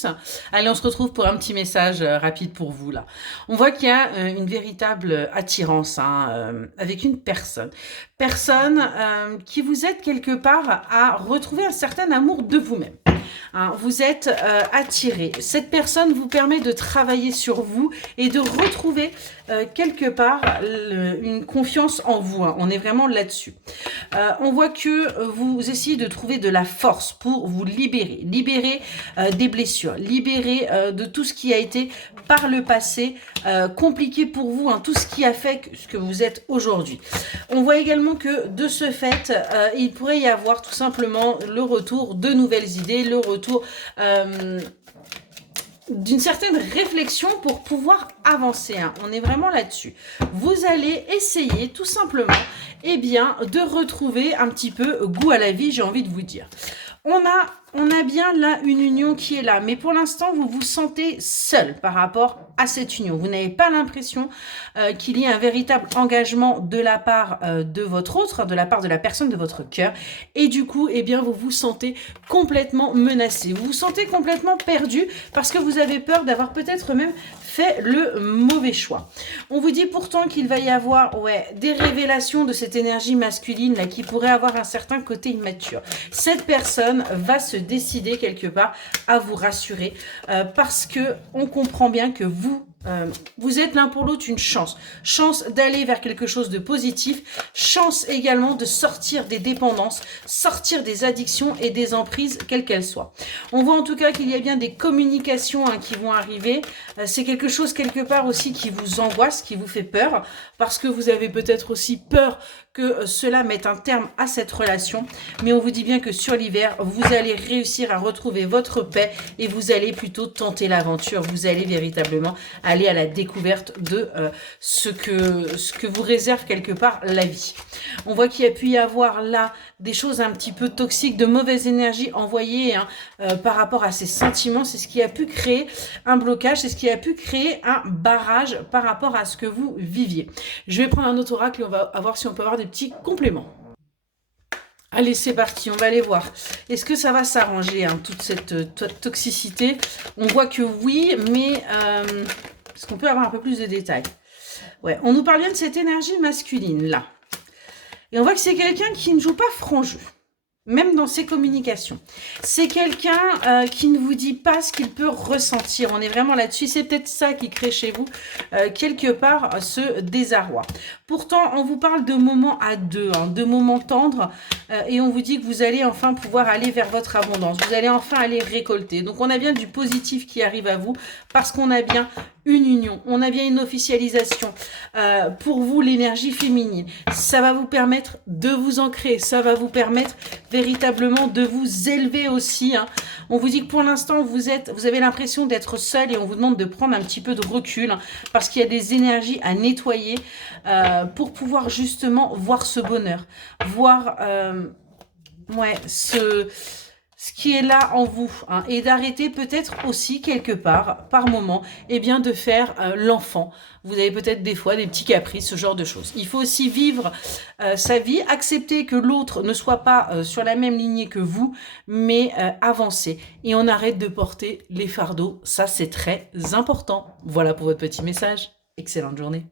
tous. Allez, on se retrouve pour un petit message rapide pour vous là. On voit qu'il y a une véritable attirance avec une personne. Personne qui vous aide quelque part à retrouver un certain amour de vous-même. Vous êtes attiré. Cette personne vous permet de travailler sur vous et de retrouver quelque part une confiance en vous. On est vraiment là-dessus. On voit que vous essayez de trouver de la force pour vous libérer. Libérer des blessures. Libérer de tout ce qui a été par le passé compliqué pour vous. Tout ce qui a fait ce que vous êtes aujourd'hui. On voit également que de ce fait, il pourrait y avoir tout simplement le retour de nouvelles idées, le retour d'une certaine réflexion pour pouvoir avancer. On est vraiment là-dessus. Vous allez essayer tout simplement de retrouver un petit peu goût à la vie, j'ai envie de vous dire. On a bien là une union qui est là, mais pour l'instant, vous vous sentez seul par rapport à cette union. Vous n'avez pas l'impression qu'il y ait un véritable engagement de la part de votre autre, de la part de la personne de votre cœur. Et du coup, vous vous sentez complètement menacé. Vous vous sentez complètement perdu parce que vous avez peur d'avoir peut-être même fait le mauvais choix. On vous dit pourtant qu'il va y avoir des révélations de cette énergie masculine là qui pourrait avoir un certain côté immature. Cette personne va se décider quelque part à vous rassurer parce que on comprend bien que vous êtes l'un pour l'autre une chance. Chance d'aller vers quelque chose de positif. Chance également de sortir des dépendances, sortir des addictions et des emprises, quelles qu'elles soient. On voit en tout cas qu'il y a bien des communications qui vont arriver. C'est quelque chose quelque part aussi qui vous angoisse, qui vous fait peur, parce que vous avez peut-être aussi peur que cela mette un terme à cette relation. Mais on vous dit bien que sur l'hiver, vous allez réussir à retrouver votre paix et vous allez plutôt tenter l'aventure. Vous allez véritablement aller à la découverte de ce que vous réserve quelque part la vie. On voit qu'il y a pu y avoir là des choses un petit peu toxiques, de mauvaise énergie envoyée par rapport à ces sentiments. C'est ce qui a pu créer un blocage, c'est ce qui a pu créer un barrage par rapport à ce que vous viviez. Je vais prendre un autre oracle et on va voir si on peut avoir des petits compléments. Allez, c'est parti, on va aller voir. Est-ce que ça va s'arranger, toute cette toxicité? On voit que oui, mais est-ce qu'on peut avoir un peu plus de détails? Ouais, on nous parle bien de cette énergie masculine, là. Et on voit que c'est quelqu'un qui ne joue pas franc jeu, même dans ses communications. C'est quelqu'un qui ne vous dit pas ce qu'il peut ressentir. On est vraiment là-dessus. C'est peut-être ça qui crée chez vous, quelque part, ce désarroi. Pourtant, on vous parle de moments à deux, de moments tendres, et on vous dit que vous allez enfin pouvoir aller vers votre abondance. Vous allez enfin aller récolter. Donc, on a bien du positif qui arrive à vous, parce qu'on a bien une union, on a bien une officialisation. Pour vous, l'énergie féminine, ça va vous permettre de vous ancrer, ça va vous permettre véritablement de vous élever aussi. On vous dit que pour l'instant, vous avez l'impression d'être seul et on vous demande de prendre un petit peu de recul parce qu'il y a des énergies à nettoyer pour pouvoir justement voir ce bonheur, voir ce qui est là en vous, et d'arrêter peut-être aussi quelque part, par moment, de faire l'enfant. Vous avez peut-être des fois des petits caprices, ce genre de choses. Il faut aussi vivre sa vie, accepter que l'autre ne soit pas sur la même lignée que vous, mais avancer. Et on arrête de porter les fardeaux, ça c'est très important. Voilà pour votre petit message. Excellente journée.